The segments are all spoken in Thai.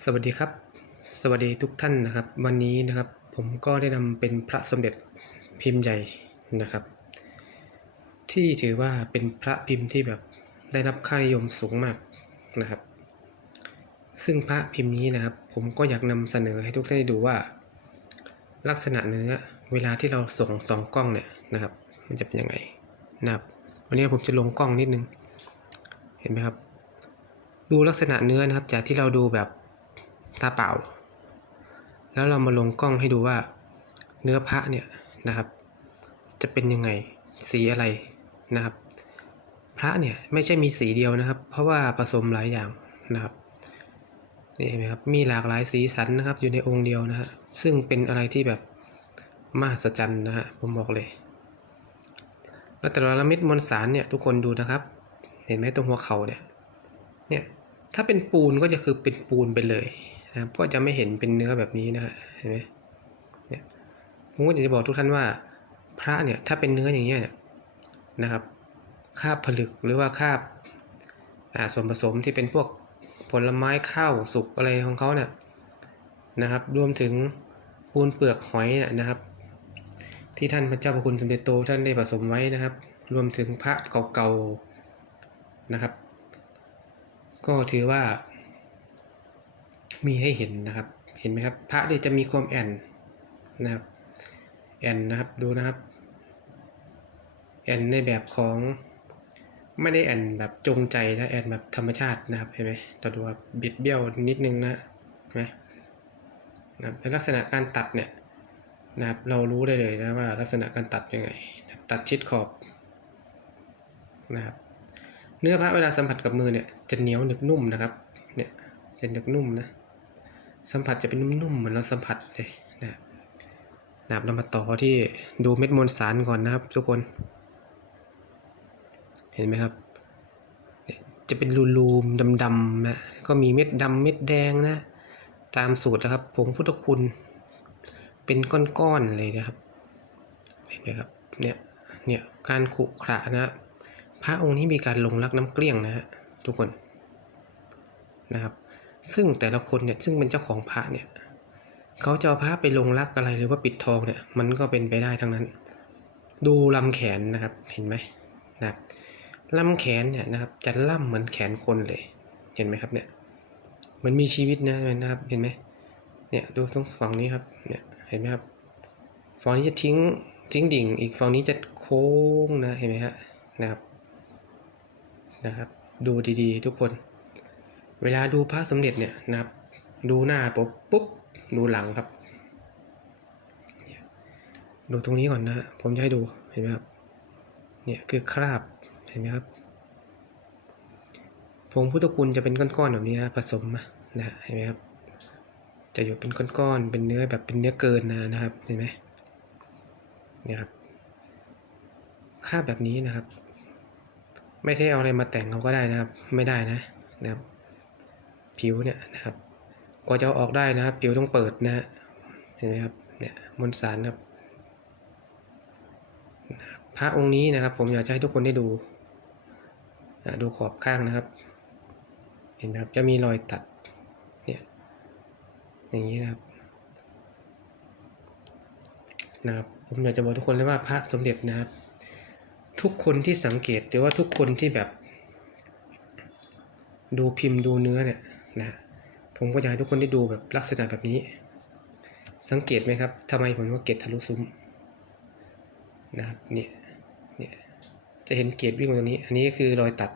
สวัสดีครับ สวัสดีทุกท่านนะครับ วันนี้นะครับผมก็ได้นำเป็นพระสมเด็จพิมพ์ใหญ่นะครับ ที่ถือว่าเป็นพระพิมพ์ที่แบบได้รับค่านิยมสูงมากนะครับ ซึ่งพระพิมพ์นี้นะครับ ผมก็อยากนำเสนอให้ทุกท่านได้ดูว่า ลักษณะเนื้อเวลาที่เราส่งสองกล้องเนี่ยนะครับ มันจะเป็นยังไงนะครับวันนี้ผมจะลงกล้องนิดนึง เห็นไหมครับ ดูลักษณะเนื้อนะครับ จากที่เราดูแบบ ตาเปล่า แล้วเรามาลงกล้องให้ดูว่าเนื้อพระเนี่ยนะครับ จะเป็นยังไงสีอะไรนะครับ พระเนี่ยไม่ใช่มีสีเดียวนะครับ เพราะว่าผสมหลายอย่างนะครับนี่เห็นไหมครับมีหลากหลายสีสันนะครับ อยู่ในองค์เดียวนะฮะซึ่งเป็นอะไรที่แบบมหัศจรรย์นะฮะผมบอกเลย แล้วแต่ละเม็ดมวลสารเนี่ยทุกคนดูนะครับ เห็นไหมตรงหัวเข่าเนี่ยเนี่ยถ้าเป็นปูนก็จะคือเป็นปูนไปเลย นะครับก็จะไม่เห็นเป็นเนื้อแบบนี้นะฮะเห็นไหมเนี่ยผมก็จะบอกทุกท่านว่า พระเนี่ยถ้าเป็นเนื้ออย่างเงี้ยเนี่ยนะครับคาบผลึกหรือว่าคาบอ่าส่วนผสมที่เป็นพวกผลไม้ข้าวสุกอะไรของเขาเนี่ยนะครับรวมถึงปูนเปลือกหอยเนี่ยนะครับ ที่ท่านพระเจ้าพระคุณสมเด็จโตท่านได้ผสมไว้นะครับ รวมถึงพระเก่าๆนะครับ ก็ถือว่า มีให้เห็นนะครับ เห็นไหมครับ พระเนี่ยจะมีความแอนนะครับแอนนะครับดูนะครับแอนในแบบของไม่ได้แอนแบบจงใจนะแอนแบบธรรมชาตินะครับเห็นไหมต่อดูว่าบิดเบี้ยวนิดนึงนะนไหมนะครับในลักษณะการตัดเนี่ยนะครับเรารู้ได้เลยนะว่าลักษณะการตัดยังไง ตัดชิดขอบนะครับเนื้อพระเวลาสัมผัสกับมือเนี่ยจะเหนียวหนึบนุ่มนะครับเนี่ยจะหนึบนุ่มนะ สัมผัสจะเป็นนุ่มๆ เหมือนเราสัมผัสเลยนะครับนะครับเรามาต่อที่ดูเม็ดมวลสารก่อนนะครับ ทุกคน เห็นไหมครับเนี่ยจะเป็นรูมๆดำๆนะ ก็มีเม็ดดำเม็ดแดงนะ ตามสูตรนะครับผงพุทธคุณ เป็นก้อนๆเลยนะครับ เห็นไหมครับ เนี่ย เนี่ยการขุขระนะ พระองค์นี้มีการลงรักน้ำเกลี้ยงนะฮะทุกคนนะครับ ซึ่งแต่ละคนเนี่ยซึ่งเป็นเจ้าของพระเนี่ยเขาจะเอาพระไปลงรักอะไรหรือว่าปิดทองเนี่ยมันก็เป็นไปได้ทั้งนั้น ดูลำแขนนะครับเห็นไหมนะครับลำแขนเนี่ยนะครับจะล่ำเหมือนแขนคนเลย เห็นไหมครับเนี่ยมันมีชีวิตนะนะครับเห็นไหมเนี่ยดูตรงฝั่งนี้ครับเนี่ยเห็นไหมครับฝั่งนี้จะทิ้งทิ้งดิ่ง อีกฝั่งนี้จะโค้งนะเห็นไหมฮะนะครับนะครับ ดูดีๆ ทุกคน เวลาดูพระสมเด็จเนี่ยนะครับ ดูหน้าปุ๊บปุ๊บดูหลังครับ ดูตรงนี้ก่อนนะ ผมจะให้ดูเห็นไหมครับ เนี่ยคือคราบเห็นไหมครับผงพุทธคุณจะเป็นก้อนๆแบบนี้นะผสมนะเห็นไหมครับ จะอยู่เป็นก้อนๆเป็นเนื้อแบบเป็นเนื้อเกินนะนะครับเห็นไหมเนี่ยครับคราบแบบนี้นะครับ ไม่ใช่เอาอะไรมาแต่งเขาก็ได้นะครับ ไม่ได้นะนะครับ ผิวเนี่ยนะครับกว่าจะเอาออกได้นะครับ ผิวต้องเปิดนะฮะเห็นไหมครับเนี่ยมวลสารครับพระองค์นี้นะครับ ผมอยากจะให้ทุกคนได้ดูนะดูขอบข้างนะครับ เห็นไหมครับจะมีรอยตัดเนี่ยอย่างนี้นะครับนะครับผมอยากจะบอกทุกคนเลยว่าพระสมเด็จนะครับ ทุกคนที่สังเกตหรือว่าทุกคนที่แบบ ดูพิมพ์ดูเนื้อเนี่ย นะผมก็อยากให้ทุกคนได้ดูแบบลักษณะแบบนี้ สังเกตไหมครับทำไมผมว่าเกตทะลุซุ้มนะครับเนี่ยเนี่ยจะเห็นเกตวิ่งมาตรงนี้ อันนี้ก็คือรอยตัด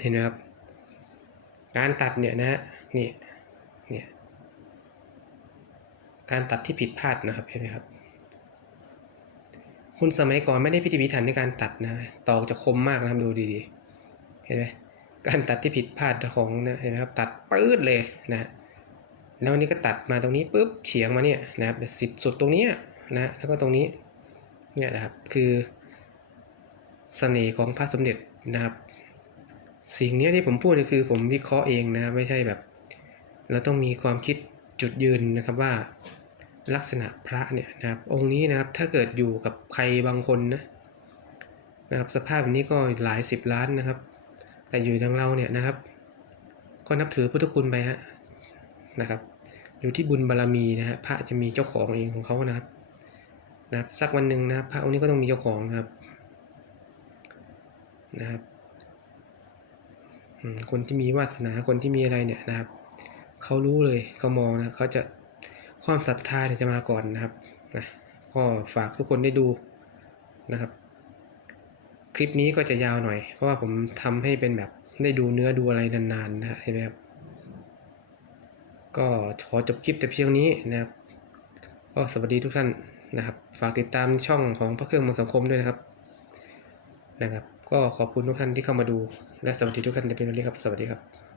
เห็นไหมครับ การตัดเนี่ยนะฮะนี่เนี่ยการตัดที่ผิดพลาดนะครับเห็นไหมครับ คุณสมัยก่อนไม่ได้พิถีพิถันในการตัดนะตอกจะคมมากนะครับดูดีๆ เห็นไหม การตัดที่ผิดพลาดของนะเห็นไหมครับตัดปื๊ดเลยนะแล้วอันนี้ก็ตัดมาตรงนี้ปุ๊บเฉียงมาเนี่ยนะครับสิดสุดตรงนี้นะแล้วก็ตรงนี้เนี่ยนะครับคือเสน่ห์ของพระสมเด็จนะครับ สิ่งนี้ที่ผมพูดก็คือผมวิเคราะห์เองนะไม่ใช่แบบ เราต้องมีความคิดจุดยืนนะครับว่าลักษณะพระเนี่ยนะครับองค์นี้นะครับถ้าเกิดอยู่กับใครบางคนนะนะครับสภาพนี้ก็หลายสิบล้านนะครับ แต่อยู่ทางเราเนี่ยนะครับ ก็นับถือพุทธคุณไปฮะนะครับ อยู่ที่บุญบารรมีนะฮะพระจะมีเจ้าของเองของเขานะครับนะครับสักวันหนึ่งนะครับ พระองค์นี้ก็ต้องมีเจ้าของนะครับนะครับคนที่มีวาสนาคนที่มีอะไรเนี่ยนะครับเขารู้เลยเขามองนะเขาจะความศรัทธาเนี่ยจะมาก่อนนะครับนะก็ฝากทุกคนได้ดูนะครับ คลิปนี้ก็จะยาวหน่อย เพราะว่าผมทำให้เป็นแบบได้ดูเนื้อดูอะไรนานๆนะฮะเห็นไหมครับ ก็ขอจบคลิปแต่เพียงนี้นะครับ ก็สวัสดีทุกท่านนะครับ ฝากติดตามช่องของพระเครื่องมองสังคมด้วยนะครับนะครับ ก็ขอบคุณทุกท่านที่เข้ามาดู และสวัสดีทุกท่านในเป็นวันนี้ครับ สวัสดีครับ